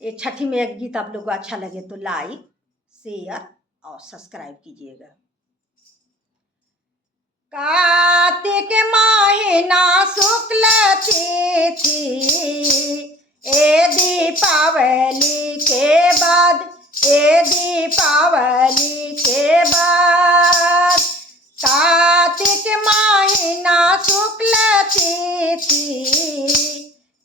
ये छठी में एक गीत आप लोग को अच्छा लगे तो लाइक शेयर और सब्सक्राइब कीजिएगा। कार्तिक महीना शुक्ल तिथि ए दीपावली के बाद, ए दीपावली के बाद, कार्तिक महीना शुक्ल तिथि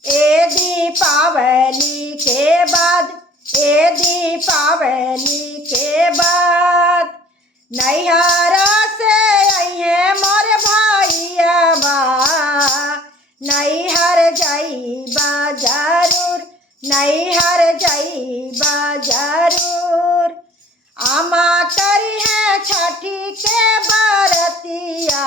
ए दीपावली के बाद, ए दीपावली के बाद, नैहर से अइहे मोर भैया, नैहर जाइबा जरूर, नैहर जाइबा जरूर, आमा करी है छठी के बरतिया,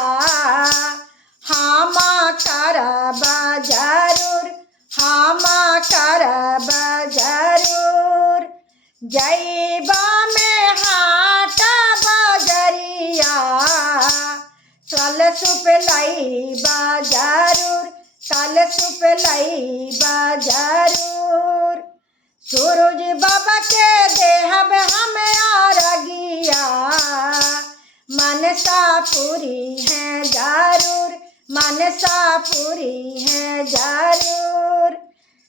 हामा करबा जरूर, हामा करबा जरूर, जइबा में हाट बजरिया, कल सुप लइबा जरूर, कल सुप लइबा जरूर, सूरज बाबा के देहब हम आरगिया, मनसा पूरी है जरूर, मनसा पूरी है जरूर,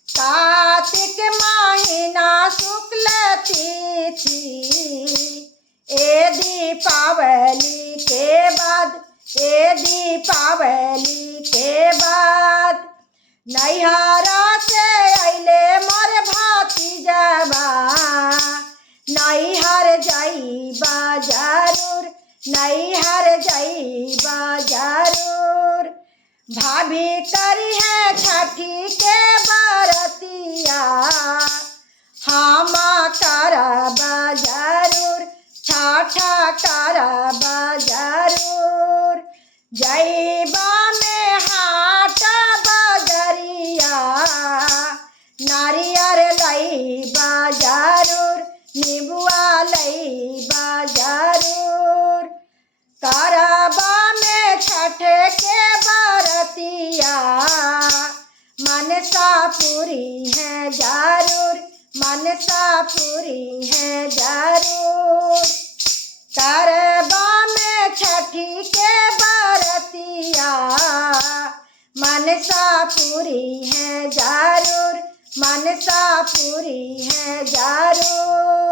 कार्तिक महीना शुक्ल तिथि ए दीपावली के बाद, ए दीपावली के बाद, नैहरा से अइले मोर भतीजबा, नैहर जाइबा जरूर, नैहर जाइबा जरूर, भाभी करी है छठी के बरतिया, हामा करबा जरूर, छठा करबा जरूर, जइबा में हाट बजरिया, नारियर लइबा जरूर, नीबुआ लइबा जरूर, करबा में छठ के बरतिया, मनसा पूरी है जरूर, मनसा पूरी है जरूर, करबा में छठी के बरतिया, मनसा पूरी है जरूर, मनसा पूरी है जरूर।